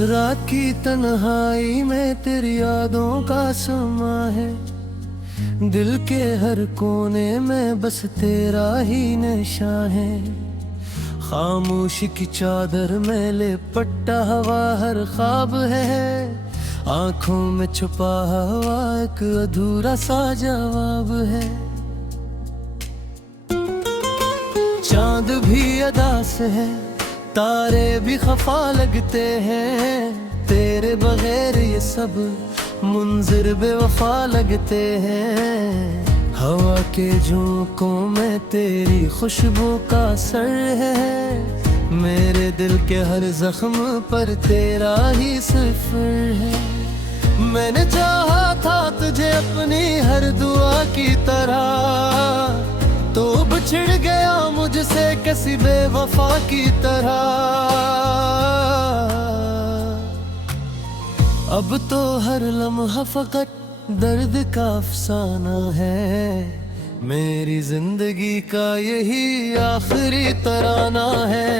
रात की तन्हाई में तेरी यादों का समा है। दिल के हर कोने में बस तेरा ही निशां है। खामोशी की चादर में लिपटा हुआ हर ख्वाब है। आंखों में छुपा हुआ एक अधूरा सा जवाब है। चांद भी अदास है, तारे भी खफा लगते हैं। तेरे बगैर ये सब मुंजिर बेवफा लगते हैं। हवा के झोंकों में तेरी खुशबू का असर है। मेरे दिल के हर जख्म पर तेरा ही सिफर है। मैंने चाहा था तुझे अपनी हर दुआ की तरह, तो बिछड़ गया मुझसे किसी बेवफा की तरह। अब तो हर लम्हा फकत दर्द का अफसाना है। मेरी जिंदगी का यही आखिरी तराना है।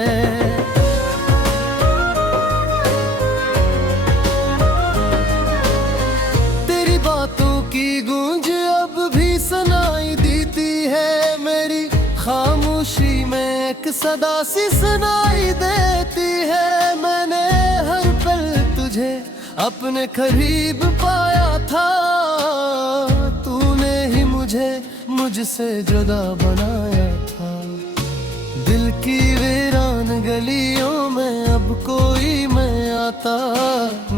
तेरी बातों की गूंज अब भी सुनाई देती है। मेरी खामोशी में एक सदा सी सुनाई देती है। मैंने हर पल तुझे अपने करीब पाया था, तूने ही मुझे मुझसे जुदा बनाया था। दिल की वीरान गलियों में अब कोई मैं आता।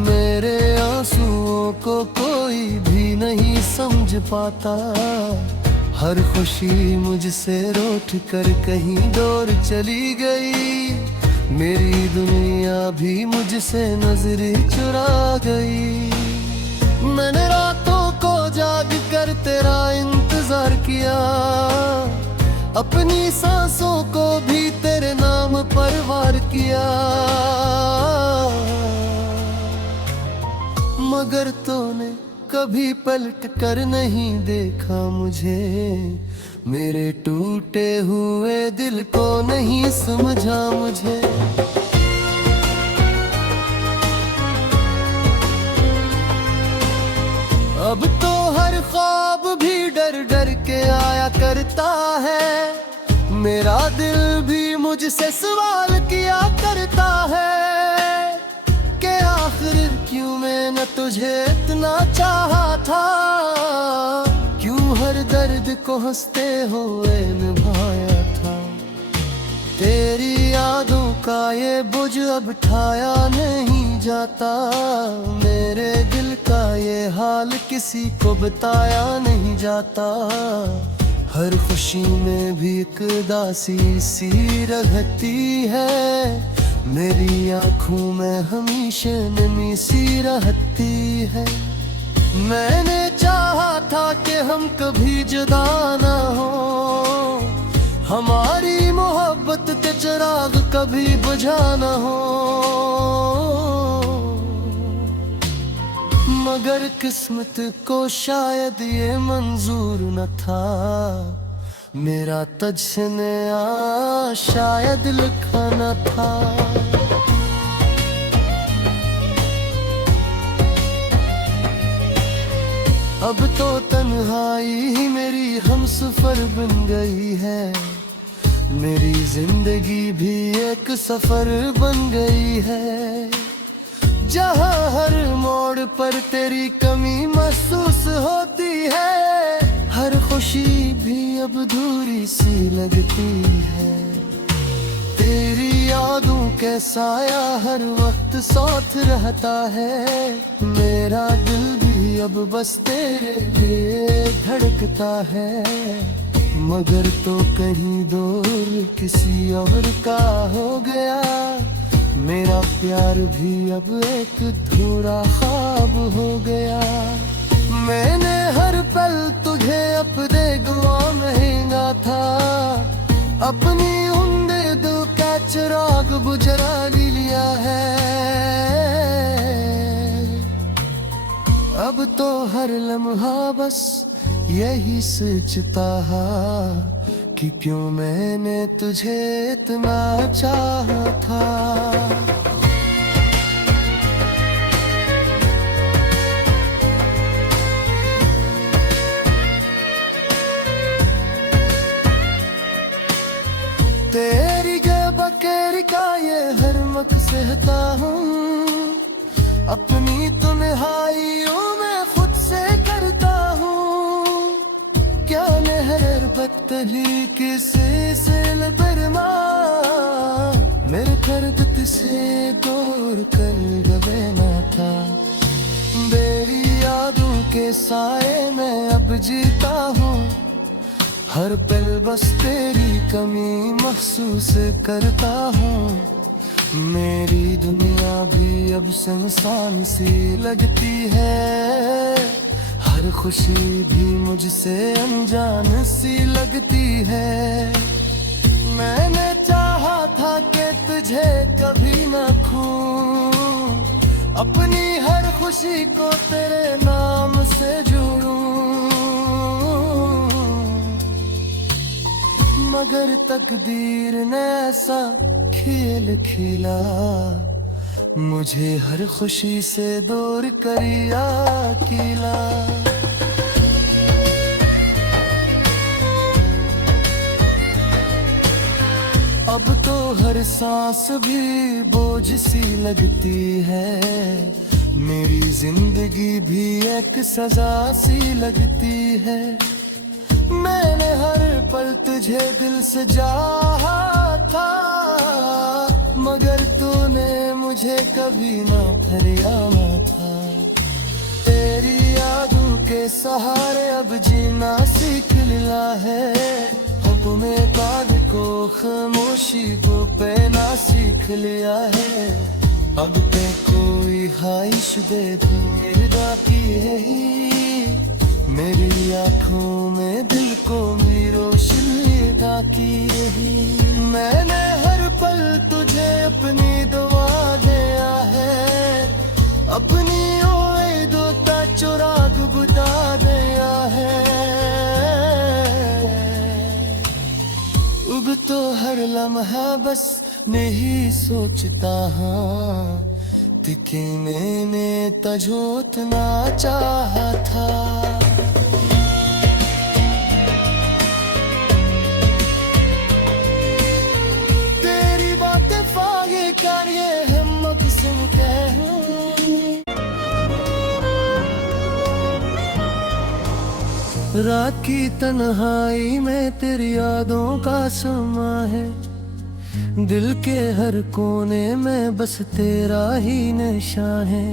मेरे आंसुओं को कोई भी नहीं समझ पाता। हर खुशी मुझसे रूठ कर कहीं दूर चली गई। मेरी दुनिया भी मुझसे नजरें चुरा गई। मैंने रातों को जाग कर तेरा इंतजार किया। अपनी सांसों को भी तेरे नाम पर वार किया। मगर तूने कभी पलट कर नहीं देखा मुझे। मेरे टूटे हुए दिल को नहीं समझा मुझे। अब तो हर ख्वाब भी डर डर के आया करता है। मेरा दिल भी मुझसे सवाल किया करता है कि आखिर क्यों मैंने तुझे इतना चाहा था। क्यों हर दर्द को हंसते हुए निभाया था। तेरी यादों का ये बोझ अब ठाया नहीं जाता। मेरे दिल का ये हाल किसी को बताया नहीं जाता। हर खुशी में भी एक उदासी सी रहती है। मेरी आँखों में हमेशा नमी सी रहती है। मैंने चाहा था कि हम कभी जुदा ना हो। हमारी मोहब्बत के चिराग कभी बुझा ना हो। मगर किस्मत को शायद ये मंजूर न था। मेरा तुझसे शायद लिखा न था। अब तो तन्हाई ही मेरी हमसफर बन गई है। मेरी जिंदगी भी एक सफर बन गई है। जहाँ हर मोड़ पर तेरी कमी महसूस होती है। हर खुशी भी अब दूरी सी लगती है। तेरी यादों के साया हर वक्त साथ रहता है। मेरा दिल भी अब बस तेरे लिए धड़कता है। मगर तो कहीं दूर किसी और का हो गया। मेरा प्यार भी अब एक अधूरा ख्वाब हो गया। मैंने हर पल तुझे अपने दुआ महंगा था। अपनी उम्मीदों का चिराग बुझा लिया है। अब तो हर लम्हा बस यही सोचता कि क्यों मैंने तुझे इतना चाहा था। तेरी बकेरी का ये हर मक सहता हूँ, अपनी तन्हाइयों में खुद से करता हूँ। क्या नहर बदतली किसी से लबरमा, मेरे खर्द से दूर कर गबे ना था। मेरी यादों के साए में अब जीता हूँ, हर पल बस तेरी कमी महसूस करता हूँ। मेरी दुनिया भी अब सुनसान सी लगती है, हर खुशी भी मुझसे अनजान सी लगती है। मैंने चाहा था कि तुझे कभी ना खोऊं, अपनी हर खुशी को तेरे नाम से जोड़ूं, मगर तकदीर ने ऐसा खेल खेला, मुझे हर खुशी से दूर करिया अकेला। अब तो हर सांस भी बोझ सी लगती है, मेरी जिंदगी भी एक सजा सी लगती है। मैंने हर पल तुझे दिल से चाहा था, मगर तूने मुझे कभी ना फरियादा था। तेरी यादों के सहारे अब जीना सीख लिया है, हुक्म बाद को खामोशी को पहना सीख लिया है। अब पे कोई ख्वाहिश दे दूं बाकी यही, मेरी आँखों में दिल को मेरी रोशनी बाकी यही। मैंने हर पल तुझे अपनी दुआ दिया है, अपनी उम्मीदों का चुराग बुझा दिया है। अब तो हर लम्हा बस नहीं सोचता हाँ, कि मैंने तुझे ना चाहा था। तेरी बातें फागे कर ये हिम्मत सुन के, रात की तन्हाई में तेरी यादों का समा है, दिल के हर कोने में बस तेरा ही निशान है।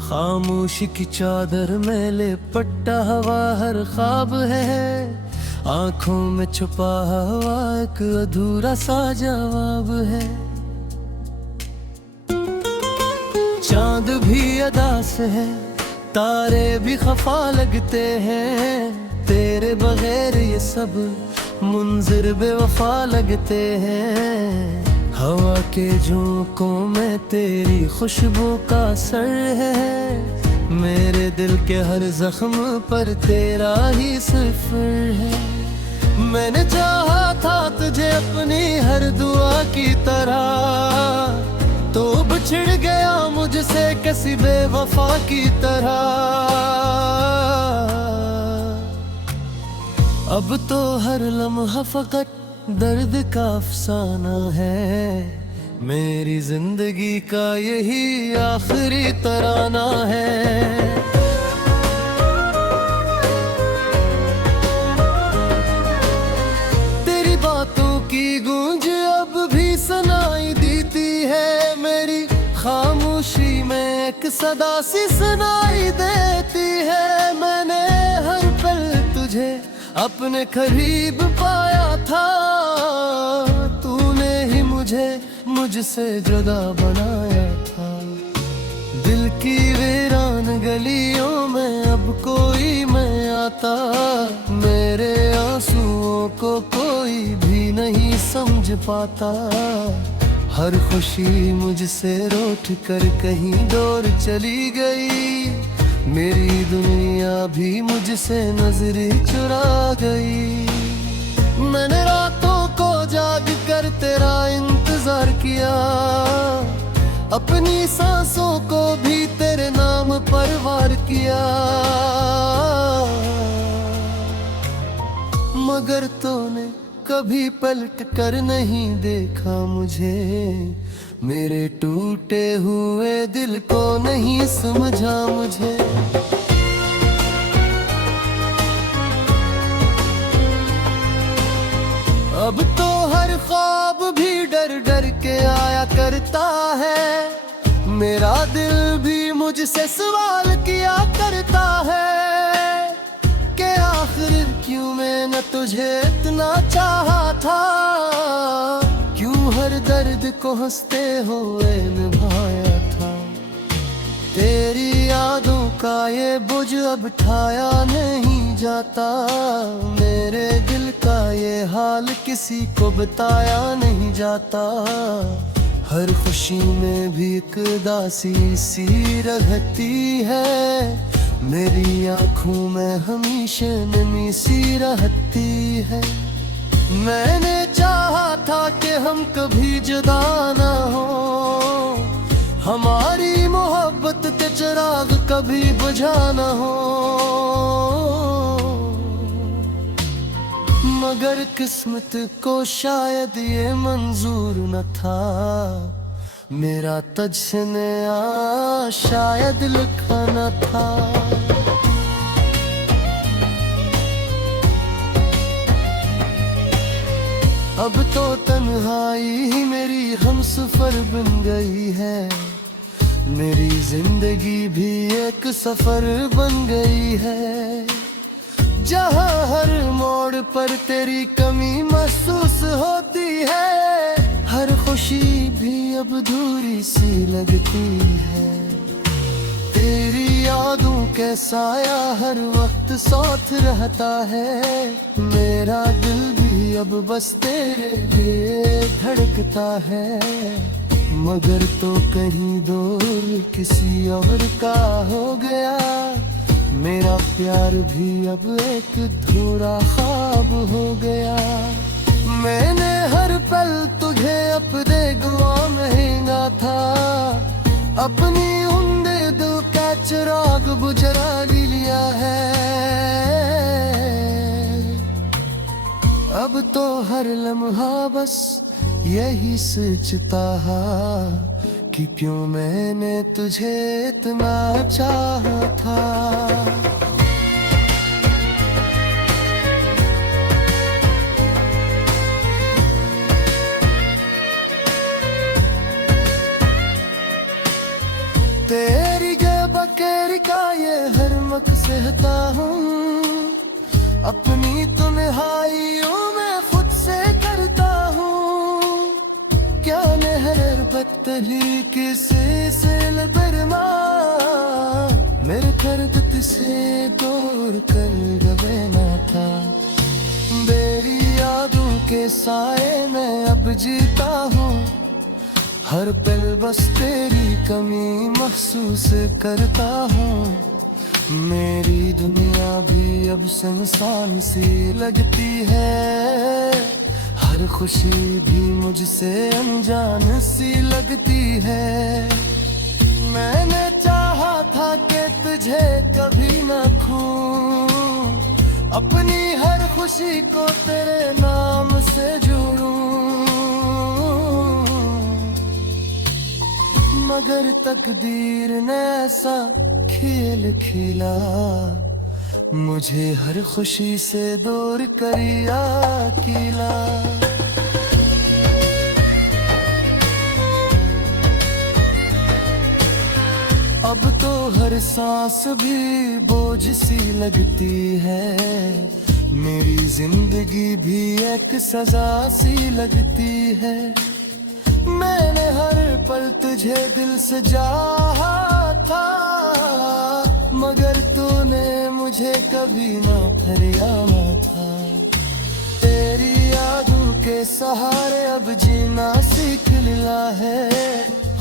खामोशी की चादर में लिपटा हवा हर ख्वाब है, आंखों में छुपा हुआ एक अधूरा सा जवाब है। चांद भी अदास है, तारे भी खफा लगते हैं, तेरे बगैर ये सब मुंजिर बेवफा लगते हैं। हवा के झोंकों में तेरी खुशबू का असर है, मेरे दिल के हर जख्म पर तेरा ही सिफर है। मैंने चाहा था तुझे अपनी हर दुआ की तरह, तो बिछड़ गया मुझसे किसी बेवफा की तरह। अब तो हर लम्हा फकत दर्द का अफसाना है, मेरी जिंदगी का यही आखिरी तराना है। तेरी बातों की गूंज अब भी सुनाई देती है, मेरी खामोशी में एक सदा सी सुनाई देती है। मैंने हर पल तुझे अपने करीब पाया था, तूने ही मुझे मुझसे जुदा बनाया था। दिल की वीरान गलियों में अब कोई मैं आता, मेरे आंसुओं को कोई भी नहीं समझ पाता। हर खुशी मुझसे रूठ कर कहीं दूर चली गई, मेरी दुनिया भी मुझसे नजरें चुरा गई। मैंने रातों को जाग कर तेरा इंतजार किया, अपनी सांसों को भी तेरे नाम पर वार किया, मगर तूने कभी पलट कर नहीं देखा मुझे, मेरे टूटे हुए दिल को नहीं समझा मुझे। अब तो हर ख्वाब भी डर डर के आया करता है, मेरा दिल भी मुझसे सवाल किया करता है कि आखिर क्यों मैंने तुझे इतना चाहा था, क्यों हर दर्द को हंसते हुए निभाया था। तेरी यादों का ये बोझ अब ठाया नहीं जाता, मेरे दिल का ये हाल किसी को बताया नहीं जाता। हर खुशी में भी एक उदासी सी रहती है, मेरी आँखों में हमेशा नमी सी रहती है। मैंने चाहा था कि हम कभी जुदा ना हो, हमारी मोहब्बत के चिराग कभी बुझा ना हो, मगर किस्मत को शायद ये मंजूर न था, मेरा तुझसे नया शायद लिखा न था। अब तो तन्हाई ही मेरी हमसफर बन गई है, मेरी जिंदगी भी एक सफर बन गई है। जहाँ हर मोड़ पर तेरी कमी महसूस होती है, हर खुशी भी अब अधूरी सी लगती है। तेरी यादों के साया हर वक्त साथ रहता है, मेरा दिल भी अब बस तेरे लिए धड़कता है। मगर तो कहीं दूर किसी और का हो गया, मेरा प्यार भी अब एक अधूरा ख्वाब हो गया। मैंने हर पल तुझे अपने दुआ महंगा था, अपनी उम्मीद का चिराग बुझा लिया है। अब तो हर लम्हा बस यही सोचता कि क्यों मैंने तुझे इतना चाहा था। तेरी बकेरी का ये हर मक सहता हूँ, अपनी तन्हाइयों में खुद से करता हूँ। क्या नहर बदतली किसी से लबरमा, मेरे दर्द से दूर कर गबेना था। मेरी यादों के साए में अब जीता हूँ, हर पल बस तेरी कमी महसूस करता हूँ। मेरी दुनिया भी अब सुनसान सी लगती है, हर खुशी भी मुझसे अनजान सी लगती है। मैंने चाहा था कि तुझे कभी न खोऊं, अपनी हर खुशी को तेरे नाम से जोड़ूं, मगर तकदीर ने ऐसा खेल खेला, मुझे हर खुशी से दूर करिया अकेला। अब तो हर सांस भी बोझ सी लगती है, मेरी जिंदगी भी एक सजा सी लगती है। मैंने हर पल तुझे दिल से चाहा था, मगर तूने मुझे कभी ना फरियाना था। तेरी यादों के सहारे अब जीना सीख लिया है,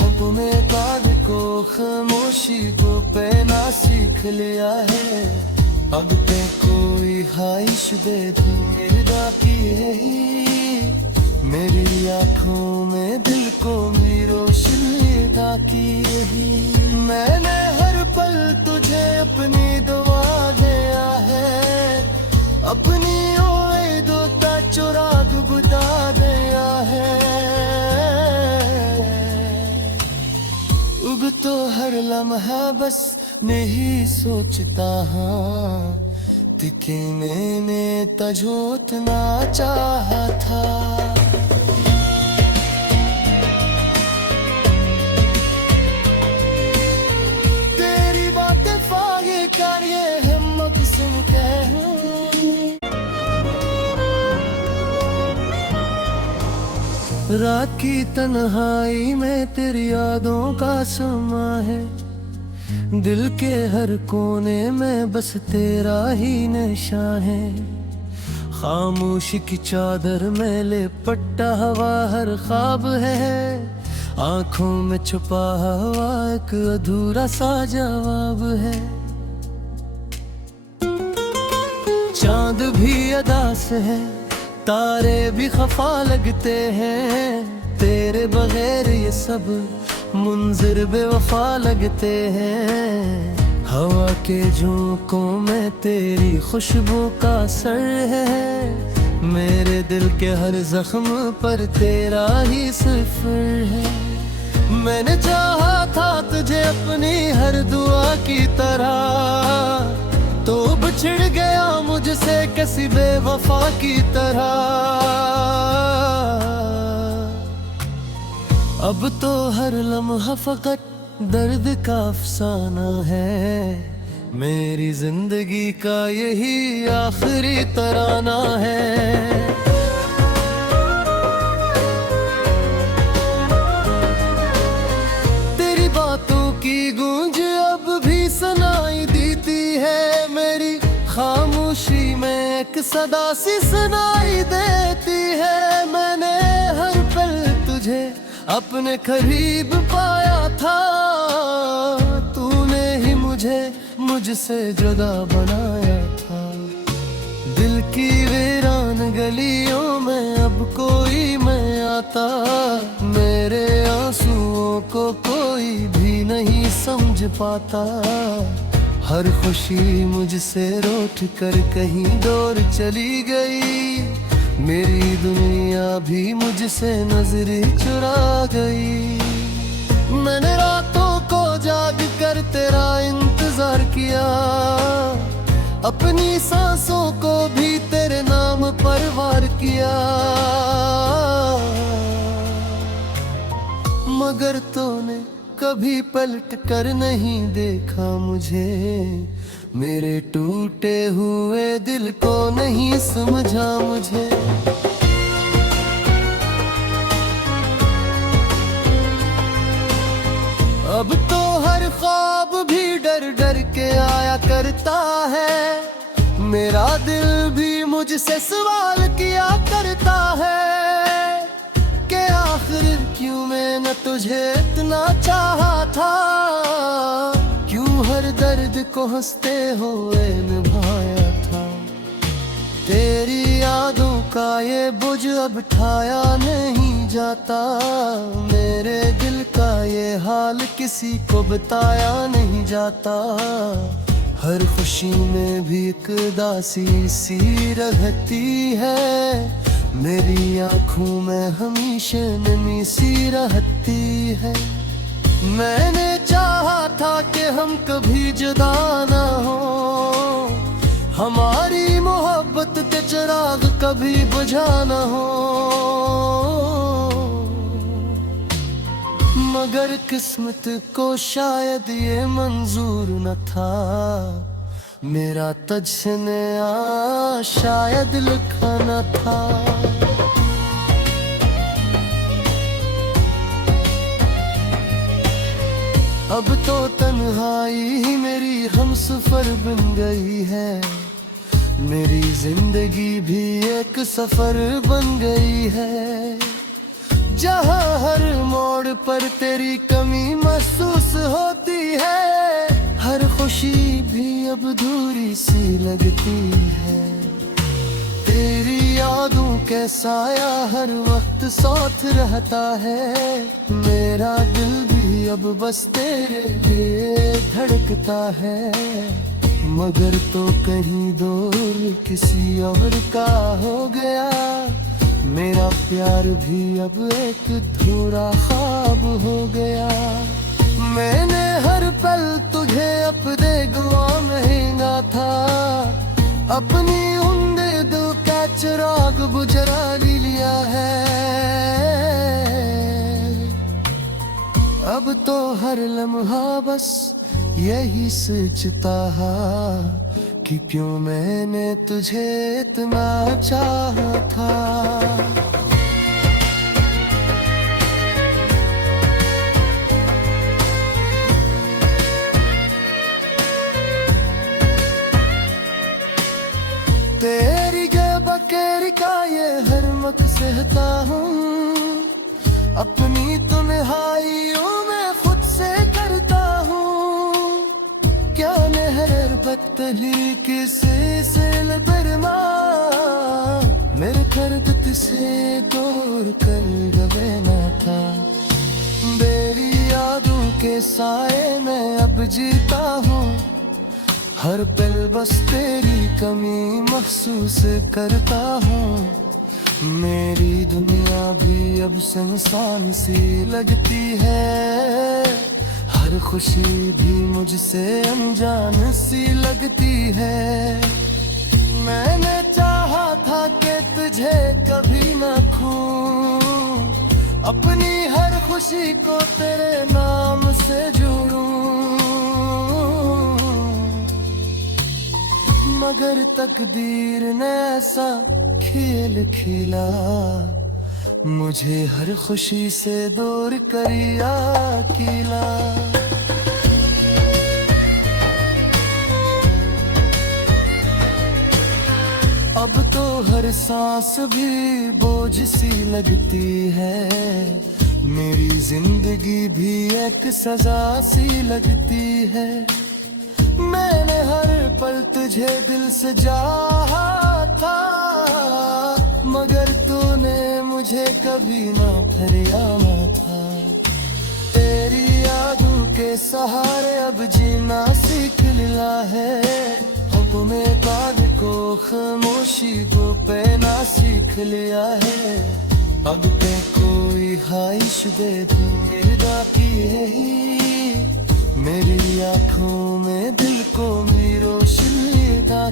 अब में बात को खामोशी को पहना सीख लिया है। अब पे कोई ख्वाहिश दे दूँ बाकी है, मेरी आँखों में दिल को मेरी रोशनी ढाकी रही। मैंने हर पल तुझे अपनी दुआ दिया है, अपनी उम्मीदों का चिराग लम्हा बस नहीं सोचता हाँ कि मैंने तझोतना चाहा था। तेरी बातें फाये कर ये हिम्मत सुन के रात की तन्हाई में तेरी यादों का समा है। दिल के हर कोने में बस तेरा ही नशा है। खामोशी की चादर में लिपटा हवा हर ख्वाब है। आंखों में छुपा हुआ एक अधूरा सा जवाब है। चांद भी अदास है, तारे भी खफा लगते हैं। तेरे बगैर ये सब मुंजिर बेवफा लगते हैं। हवा के झोंकों में तेरी खुशबू का असर है। मेरे दिल के हर जख्म पर तेरा ही सिफर है। मैंने चाहा था तुझे अपनी हर दुआ की तरह, तो बिछड़ गया मुझसे किसी बेवफा की तरह। अब तो हर लम्हा फकत दर्द का अफसाना है। मेरी जिंदगी का यही आखिरी तराना है। तेरी बातों की गूंज अब भी सुनाई देती है। मेरी खामोशी में एक सदा सी सुनाई देती है। मैंने हर पल तुझे अपने करीब पाया था। तूने ही मुझे मुझसे जुदा बनाया था। दिल की वीरान गलियों में अब कोई मैं आता। मेरे आंसुओं को कोई भी नहीं समझ पाता। हर खुशी मुझसे रूठ कर कहीं दूर चली गई। मेरी दुनिया भी मुझसे नजरें चुरा गई। मैंने रातों को जाग कर तेरा इंतजार किया। अपनी सांसों को भी तेरे नाम पर वार किया। मगर तूने कभी पलट कर नहीं देखा मुझे। मेरे टूटे हुए दिल को नहीं समझा मुझे। अब तो हर ख्वाब भी डर डर के आया करता है। मेरा दिल भी मुझसे सवाल किया करता है कि आखिर क्यों मैंने तुझे इतना चाहा था। क्यों हर दर्द को हंसते हुए निभाया था। तेरी यादों का ये बोझ अब ठाया नहीं जाता। मेरे दिल का ये हाल किसी को बताया नहीं जाता। हर खुशी में भी एक उदासी सी रहती है। मेरी आँखों में हमेशा नमी सी रहती है। मैंने चाहा था कि हम कभी जुदा ना हो। हमारी मोहब्बत के चिराग कभी बुझा ना हो। मगर किस्मत को शायद ये मंजूर न था। मेरा तुझसे शायद लिखा न था। अब तो तन्हाई ही मेरी हमसफर बन गई है। मेरी जिंदगी भी एक सफर बन गई है। जहाँ हर मोड़ पर तेरी कमी महसूस होती है। हर खुशी भी अब दूरी सी लगती है। तेरी यादों के साया हर वक्त साथ रहता है। मेरा दिल भी अब बस तेरे लिए धड़कता है। मगर तो कहीं दूर किसी और का हो गया। मेरा प्यार भी अब एक अधूरा ख्वाब हो गया। मैंने हर पल तुझे अपने दुआ महंगा था, अपनी उम्मीद का चिराग बुझा लिया है। अब तो हर लम्हा बस यही सोचता कि क्यों मैंने तुझे इतना चाहा था। तेरी बकेरी का ये हर मक सहता हूँ, अपनी तन्हाइयों में खुद से करता हूँ। क्या नहर बदतली किसी से लबरमा, मेरे खरबत से दूर कर गबेना था। तेरी यादों के साए में अब जीता हूँ, हर पल बस तेरी कमी महसूस करता हूँ। मेरी दुनिया भी अब सुनसान सी लगती है, हर खुशी भी मुझसे अनजान सी लगती है। मैंने चाहा था कि तुझे कभी न खोऊं, अपनी हर खुशी को तेरे नाम से जोड़ूं। मगर तकदीर ने ऐसा खेल खेला, मुझे हर खुशी से दूर करिया अकेला। अब तो हर सांस भी बोझ सी लगती है, मेरी जिंदगी भी एक सजा सी लगती है। मैंने हर पल तुझे दिल से चाहा था, मगर तूने मुझे कभी ना फरियाना था। तेरी यादों के सहारे अब जीना सीख लिया है, हुक्म बाद को खामोशी को पहना सीख लिया है। अब पे कोई ख्वाहिश दे दूंगा की यही, मेरी आँखों में दिल को मेरी रोशनी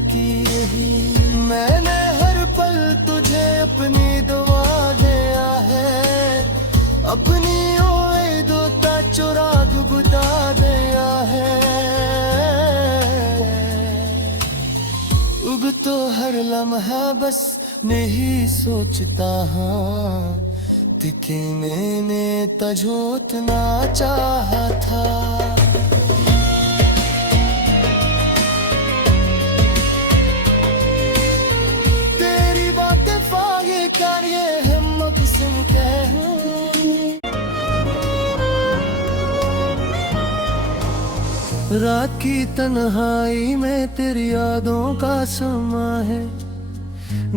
की यही। मैंने हर पल तुझे अपनी दुआ दिया है, अपनी उम्मीदों का चिराग बुझा दिया है। अब तो हर लम्हा बस नहीं सोचता कि मैंने तुझे इतना चाहा था। रात की तन्हाई में तेरी यादों का समा है,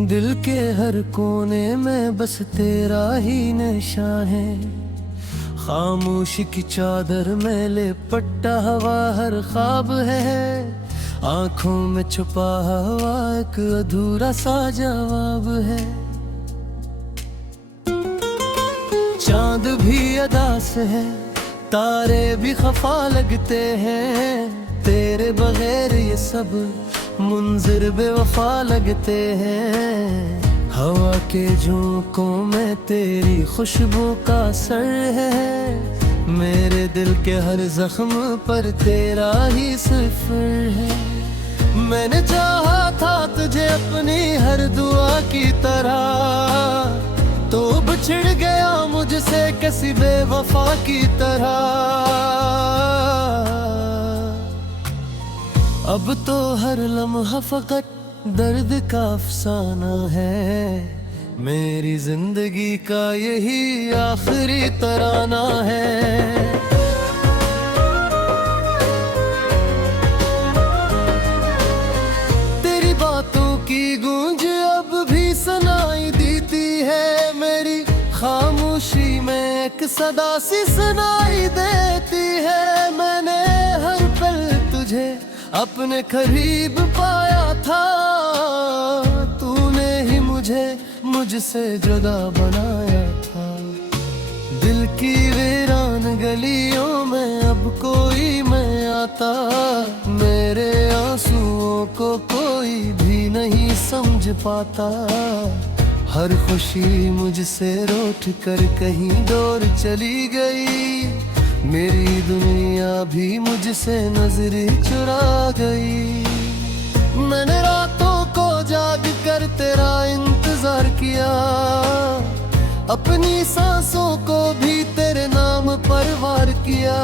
दिल के हर कोने में बस तेरा ही निशान है। खामोशी की चादर में लिपटा हवा हर ख्वाब है, आंखों में छुपा हुआ एक अधूरा सा जवाब है। चांद भी अदास है, तारे भी खफा लगते हैं, तेरे बगैर ये सब मुंजिर बेवफा लगते हैं। हवा के झोंकों में तेरी खुशबू का असर है, मेरे दिल के हर जख्म पर तेरा ही सिफर है। मैंने चाहा था तुझे अपनी हर दुआ की तरह, तो बिछड़ गया मुझसे किसी बेवफा की तरह। अब तो हर लम्हा फकत दर्द का अफसाना है, मेरी जिंदगी का यही आखिरी तराना है। तेरी बातों की गूंज अब भी सुनाई देती है, मेरी खामोशी में एक सदा सी सुनाई देती है। मैंने हर पल तुझे अपने करीब पाया था, तूने ही मुझे मुझसे जुदा बनाया था। दिल की वीरान गलियों में अब आता। मेरे आंसुओं को कोई भी नहीं समझ पाता। हर खुशी मुझसे रूठ कर कहीं दूर चली गई। मेरी दुनिया भी मुझसे नजरें चुरा गई। मैंने रातों को जाग कर तेरा इंतजार किया। अपनी सांसों को भी तेरे नाम पर वार किया।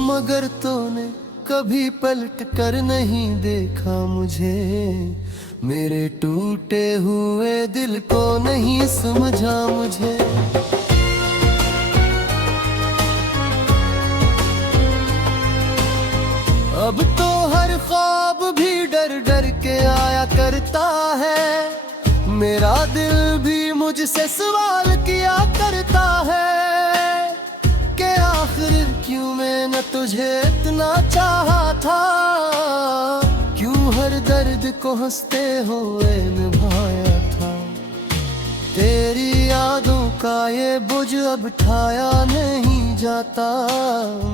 मगर तूने कभी पलट कर नहीं देखा मुझे। मेरे टूटे हुए दिल को नहीं समझा मुझे। अब तो हर ख्वाब भी डर डर के आया करता है। मेरा दिल भी मुझसे सवाल किया करता है कि आखिर क्यों मैंने तुझे इतना चाहा था। क्यों हर दर्द को हंसते हुए निभाया था। तेरी यादों का ये बोझ अब ठाया नहीं जाता।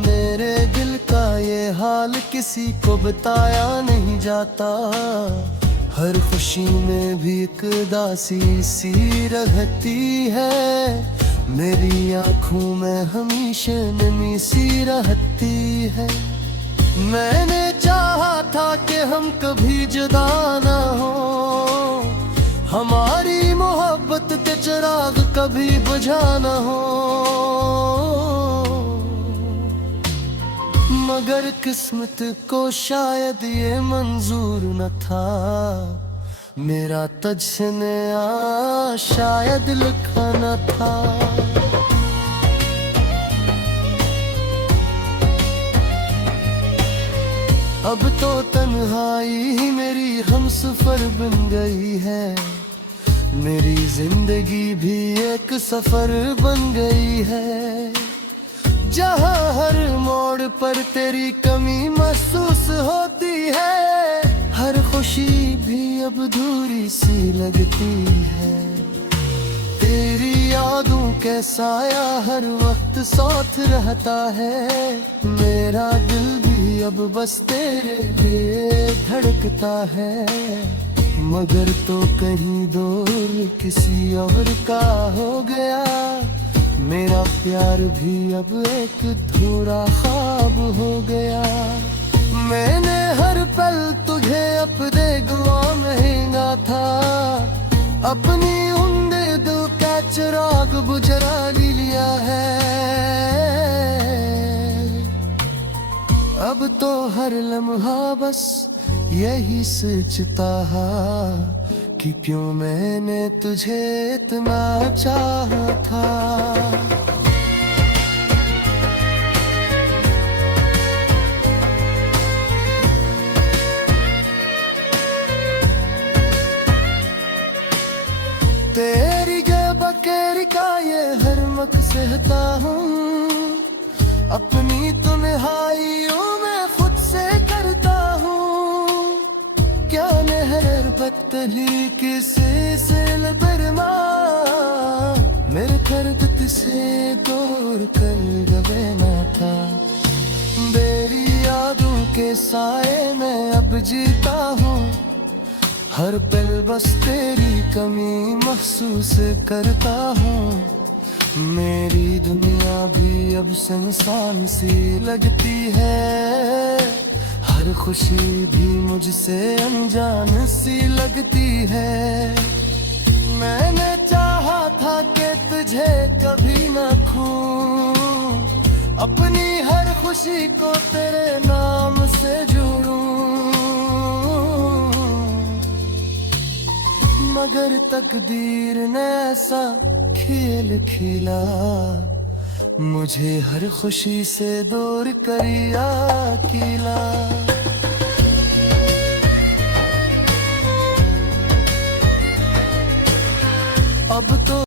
मेरे दिल का ये हाल किसी को बताया नहीं जाता। हर खुशी में भी एक उदासी सी रहती है। मेरी आँखों में हमेशा नमी सी रहती है। मैंने चाहा था कि हम कभी जुदा ना हो। हमारी मोहब्बत के चिराग कभी बुझा ना हो। मगर किस्मत को शायद ये मंजूर न था। मेरा तुझसे नया शायद लिखा न था। अब तो तन्हाई मेरी हमसफर बन गई है। मेरी जिंदगी भी एक सफर बन गई है। जहाँ हर मोड़ पर तेरी कमी महसूस होती है। हर खुशी भी अब दूरी सी लगती है। तेरी यादों के साया हर वक्त साथ रहता है। मेरा दिल भी अब बस तेरे लिए धड़कता है। मगर तो कहीं दूर किसी और का हो गया। मेरा प्यार भी अब एक अधूरा ख्वाब हो गया। मैंने हर पल तुझे अपने दुआ महंगा था। अपनी उम्मीद का चिराग बुझा लिया है। अब तो हर लम्हा बस यही सोचता कि क्यों मैंने तुझे इतना चाहा था। तेरी बकेरी का ये हर मक सहता हूँ। अपनी तन्हाइयों में खुद से करता हूँ। क्या नहर बदतली किसी से लबरमा। मेरे दर्द से दूर कर गबेना था। मेरी यादों के साए में अब जीता हूँ। हर पल बस तेरी कमी महसूस करता हूँ। मेरी दुनिया भी अब सुनसान सी लगती है। हर खुशी भी मुझसे अनजान सी लगती है। मैंने चाहा था कि तुझे कभी न खोऊं। अपनी हर खुशी को तेरे नाम से जोड़ूं। मगर तकदीर ने ऐसा खेल खेला। मुझे हर खुशी से दूर करिया अकेला। अब तो